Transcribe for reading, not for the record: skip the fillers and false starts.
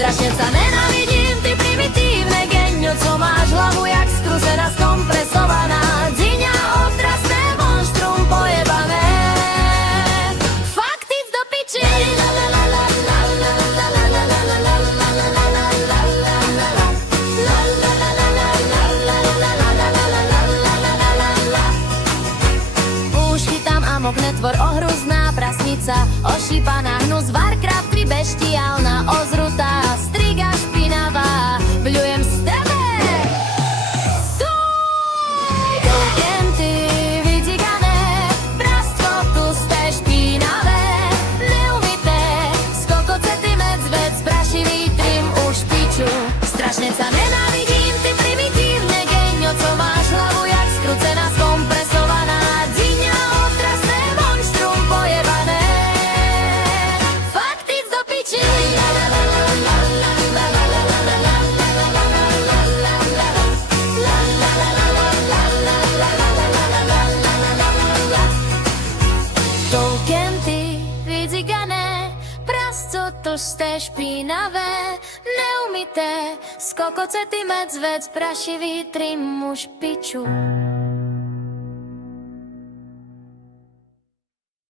Strašne sa nenávidím, ty primitívne genio, co máš hlavu jak skrusená, skompresovaná dziňa, otrasné monštrum pojebané. Fakt ísť do piči. Už chytám amok, netvor, ohruzná prasnica, ošípaná hnus, Warcraft 3, beštiálna, ozrutá, striga špinavá, bľujem z tebe. Stoj! Genty vycikané, prastvo tusté, špinavé, neumyté, skoko centimetr, vec, prašivý trim, už piču. Strašne sa nenávidím, ty primitívne genio, co máš hlavu jak skrucená, skompresovaná dziňa, otrasné monštrum pojebané. Fakt ísť do piči. Genty vycikané, prasco tusté, špinavé, neumyté, skoko centimetr, vec, prašivý trim, už piču.